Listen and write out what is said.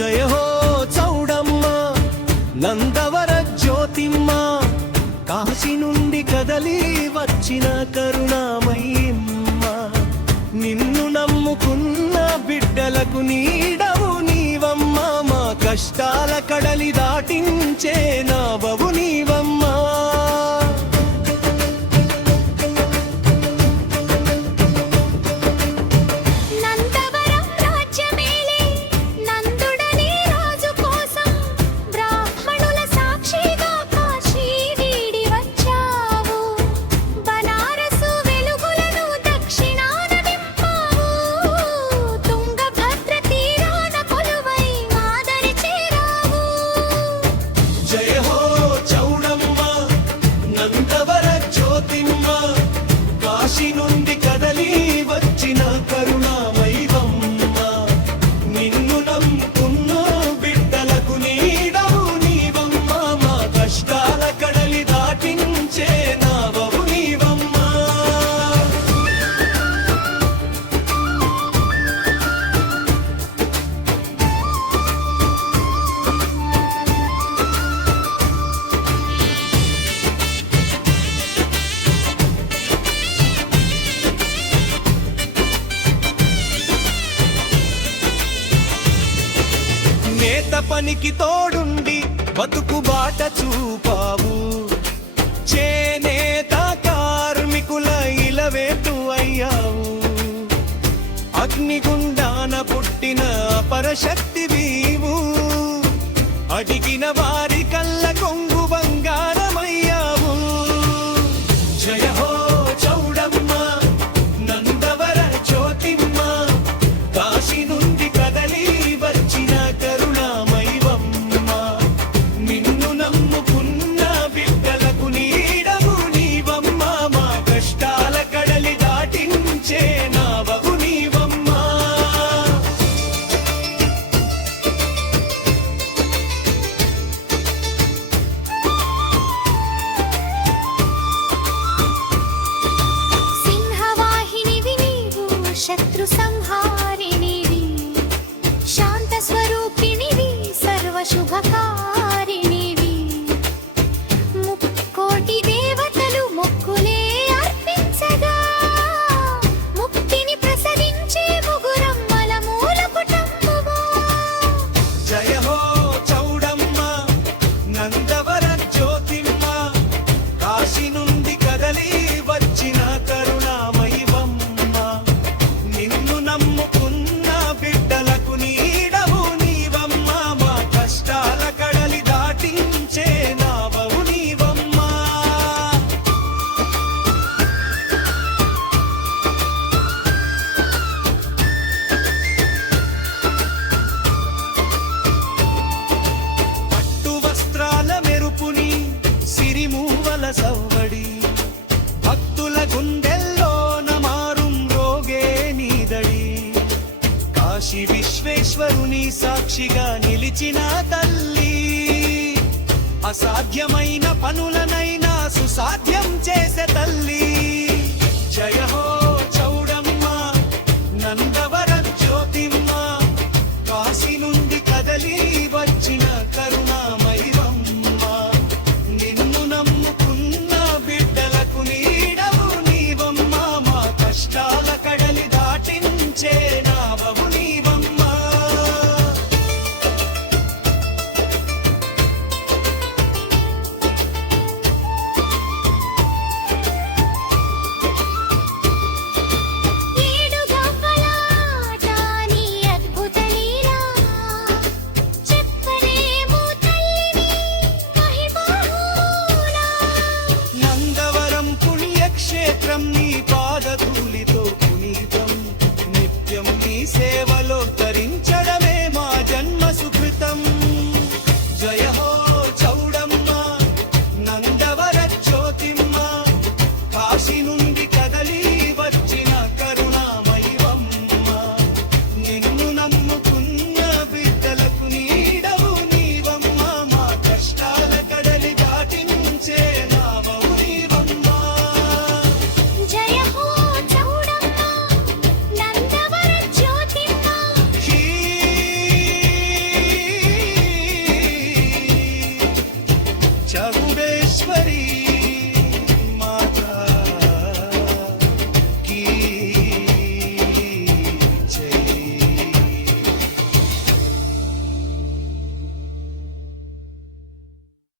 జయ హో చౌడమ్మ నందవర జ్యోతిమ్మ కాశీ నుండి కదలి వచ్చిన కరుణామయమ్మ నిన్ను నమ్ముకున్న బిడ్డలకు నీడవు నీవమ్మ మా కష్టాల కడలి దాటించే నావవు నీవమ్మ నుండి కదలి వచ్చిన కరుణామయమ్మ నిన్ను నమ్ముకున్న బిడ్డలకు నీడవు నీవమ్మ మా కష్టాల కడలి దాటించే నావవు నీవమ్మ నేత పనికి తోడుండి బతుకు బాట చూపావు చేనేత కార్మికుల ఇలవేటు అయ్యావు అగ్నిగుండాన పుట్టిన పరశక్తి వీవు అడిగిన వారి కళ్ళ కొంగు బంగారమయ్యావు జయ హో చౌడమ్మ నందవర జ్యోతిమ్మ కాశీ నుండి కదలి వచ్చిన శత్రు సంహారిణివి శాంత స్వరూపిణివి సర్వ శుభకారిణివి ముక్కోటి దేవతలు మొక్కులే అర్పించగా ముక్తిని ప్రసరించే ముగురమ్మల మూల కుటుంబము జయ హో చౌడమ్మ నందవర జ్యోతిమ్మ కాశీ నుండి కదలి వచ్చిన నమ్ముకున్న బిడ్డలకు నీడవు నీవమ్మ మా కష్టాల కడలి దాటించే నావవు నీవమ్మ పట్టు వస్త్రాల మెరుపుని సిరిమూవల సవ్వడి భక్తుల గుండెల్లో కాశీ విశ్వేశ్వరుని సాక్షిగా నిలిచిన తల్లి అసాధ్యమైన పనులనైనా సుసాధ్యం చేసే తల్లి జయ హో